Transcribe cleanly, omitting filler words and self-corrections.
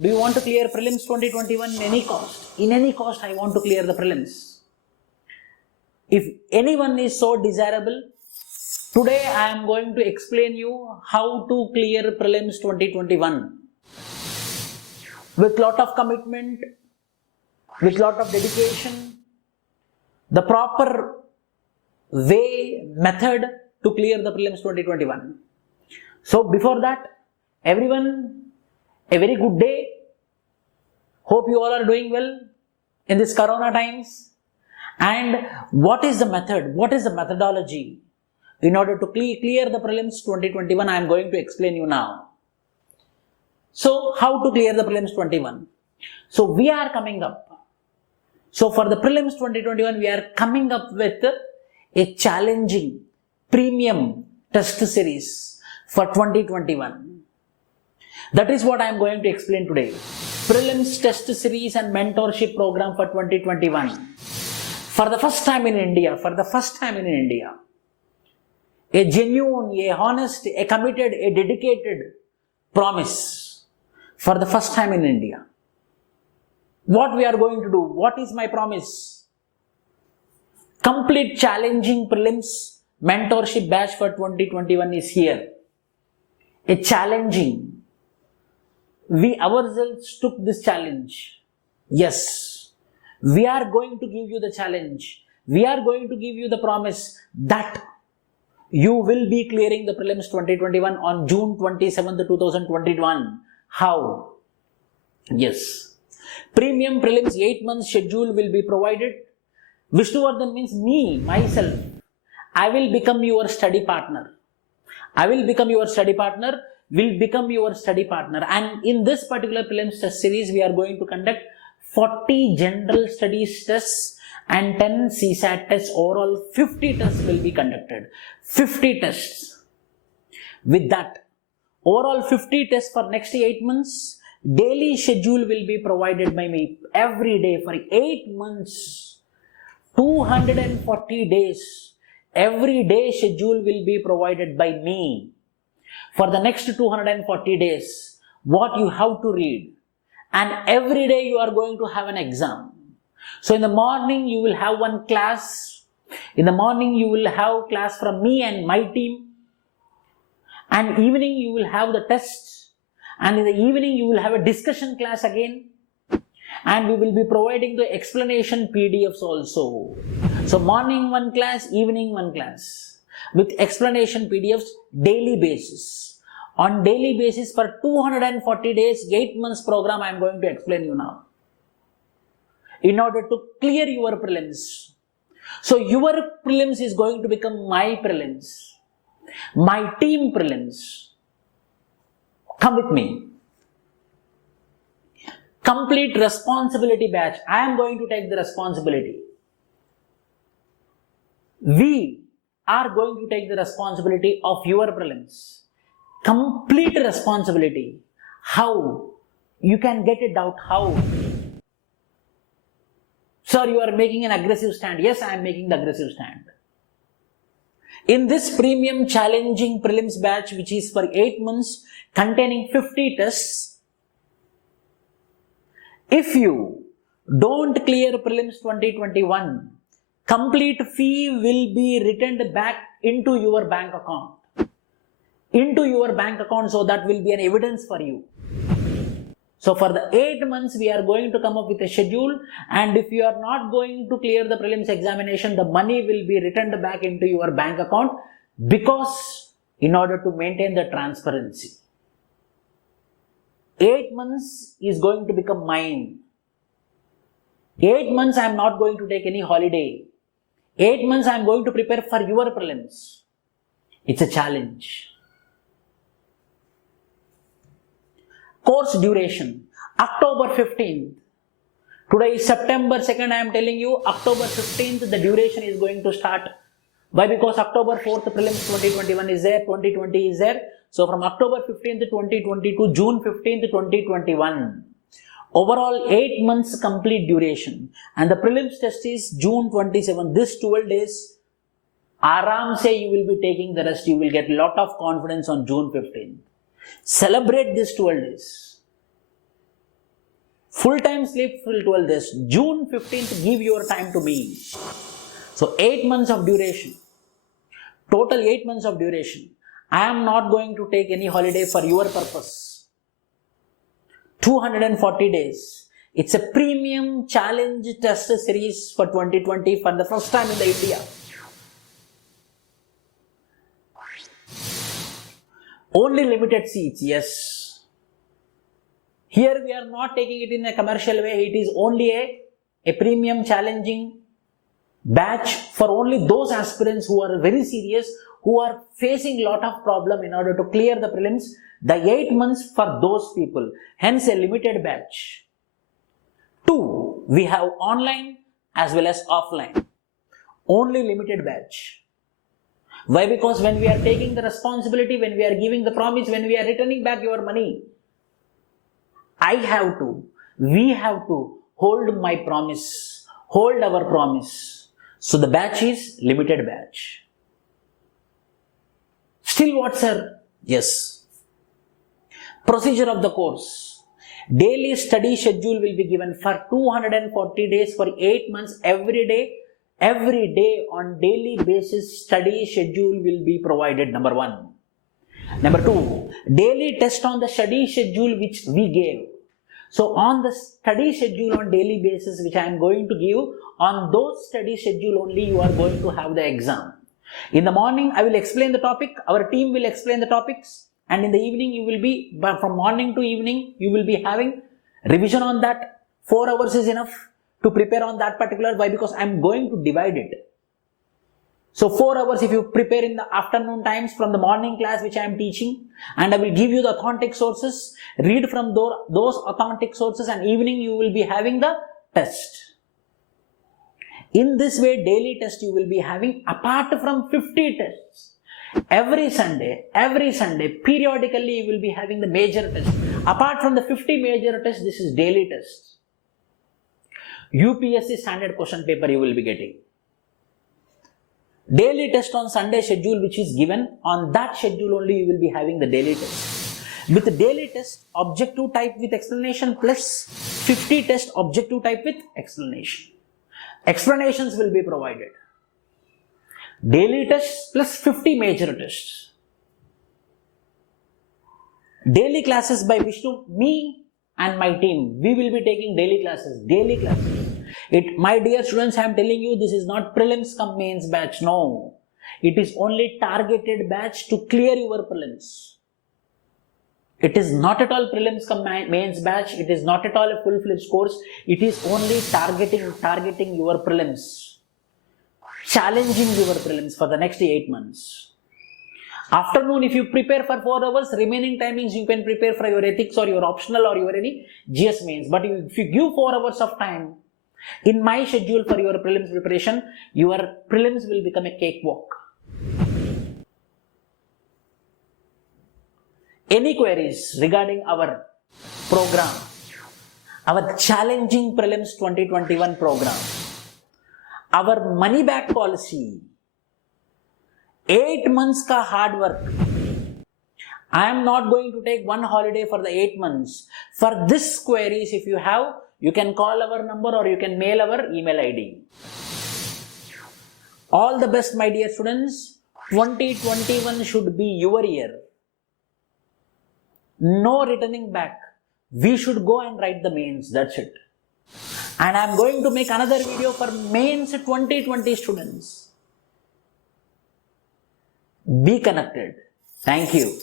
Do you want to clear prelims 2021 in any cost? In any cost, I want to clear the prelims. If anyone is so desirable, today I am going to explain you how to clear prelims 2021 with lot of commitment, with lot of dedication, the proper way, method to clear the prelims 2021. So before that, everyone, a very good day. Hope you all are doing well in this corona times. And what is the method? What is the methodology in order to clear the prelims 2021? I am going to explain you now. So how to clear the prelims 21? So we are coming up. So for the prelims 2021, we are coming up with a challenging premium test series for 2021. That is what I am going to explain today. Prelims test series and mentorship program for 2021. For the first time in India, a genuine, a honest, a committed, a dedicated promise for the first time in India. What we are going to do? What is my promise? Complete challenging prelims mentorship batch for 2021 is here. A challenging. We ourselves took this challenge. Yes, we are going to give you the challenge. We are going to give you the promise that you will be clearing the prelims 2021 on June 27th, 2021. How? Yes. Premium prelims 8 months schedule will be provided. Vishnuvardhan means me, myself. I will become your study partner. And in this particular prelims test series, we are going to conduct 40 general studies tests and 10 CSAT tests. Overall, 50 tests will be conducted. 50 tests. With that, overall 50 tests for next 8 months. Daily schedule will be provided by me every day for 8 months. 240 days. Every day schedule will be provided by me. For the next 240 days, what you have to read. And every day you are going to have an exam. So in the morning you will have one class. In the morning you will have class from me and my team. And evening you will have the tests. And in the evening you will have a discussion class again. And we will be providing the explanation PDFs also. So morning one class, evening one class. With explanation PDFs daily basis. On daily basis for 240 days, 8 months program I am going to explain you now. In order to clear your prelims. So your prelims is going to become my prelims. My team prelims. Come with me. Complete responsibility batch. I am going to take the responsibility. We are going to take the responsibility of your prelims. Complete responsibility. How? You can get a doubt. How? Sir, you are making an aggressive stand. Yes, I am making the aggressive stand. In this premium challenging prelims batch, which is for 8 months, containing 50 tests, if you don't clear prelims 2021, complete fee will be returned back into your bank account. So that will be an evidence for you. So for the 8 months, we are going to come up with a schedule, and if you are not going to clear the prelims examination, the money will be returned back into your bank account, because in order to maintain the transparency. 8 months is going to become mine. 8 months I am not going to take any holiday. 8 months I am going to prepare for your prelims. It's a challenge. Course duration, October 15th. Today is September 2nd, I am telling you, October 15th the duration is going to start. Why? Because October 4th prelims 2021 is there, 2020 is there. So from October 15th 2020 to June 15th 2021. Overall 8 months complete duration. And the prelims test is June 27th. This 12 days, Aram se you will be taking the rest. You will get lot of confidence on June 15th. Celebrate this 12 days. Full time sleep till 12 days. June 15th, give your time to me. So 8 months of duration. Total 8 months of duration. I am not going to take any holiday for your purpose. 240 days. It's a premium challenge test series for 2020 for the first time in the India. Only limited seats, yes. Here we are not taking it in a commercial way. It is only a premium challenging batch for only those aspirants who are very serious, who are facing lot of problem in order to clear the prelims. The 8 months for those people, hence a limited batch. 2, we have online as well as offline. Only limited batch. Why? Because when we are taking the responsibility, when we are giving the promise, when we are returning back your money, we have to hold my promise, hold our promise. So the batch is limited batch. Still what, sir? Yes. Procedure of the course. Daily study schedule will be given for 240 days for 8 months. Every day on daily basis study schedule will be provided. Number 1. Number 2, daily test on the study schedule which we gave. So on the study schedule on daily basis which I am going to give, on those study schedule only you are going to have the exam. In the morning I will explain the topic, our team will explain the topics, and in the evening you will be, from morning to evening you will be having revision on that. 4 hours is enough to prepare on that particular. Why? Because I am going to divide it. So 4 hours if you prepare in the afternoon times from the morning class which I am teaching, and I will give you the authentic sources, read from those authentic sources, and evening you will be having the test. In this way daily test you will be having apart from 50 tests. Every Sunday periodically you will be having the major test. Apart from the 50 major tests, this is daily test. UPSC standard question paper you will be getting. Daily test on Sunday schedule which is given, on that schedule only you will be having the daily test. With the daily test, objective type with explanation plus 50 test objective type with explanation. Explanations will be provided. Daily tests plus 50 major tests. Daily classes by Vishnu, me and my team, we will be taking daily classes. My dear students, I am telling you, this is not prelims cum mains batch. No, it is only targeted batch to clear your prelims. It is not at all prelims cum mains batch. It is not at all a full-fledged course. It is only targeting your prelims, challenging your prelims for the next 8 months. Afternoon, if you prepare for 4 hours, remaining timings you can prepare for your ethics or your optional or your any GS mains. But if you give 4 hours of time in my schedule for your prelims preparation, your prelims will become a cakewalk. Any queries regarding our program, our challenging prelims 2021 program, our money back policy, 8 months ka hard work. I am not going to take one holiday for the 8 months. For this queries, if you have, you can call our number or you can mail our email ID. All the best, my dear students. 2021 should be your year. No returning back. We should go and write the mains. That's it. And I am going to make another video for mains 2020 students. Be connected. Thank you.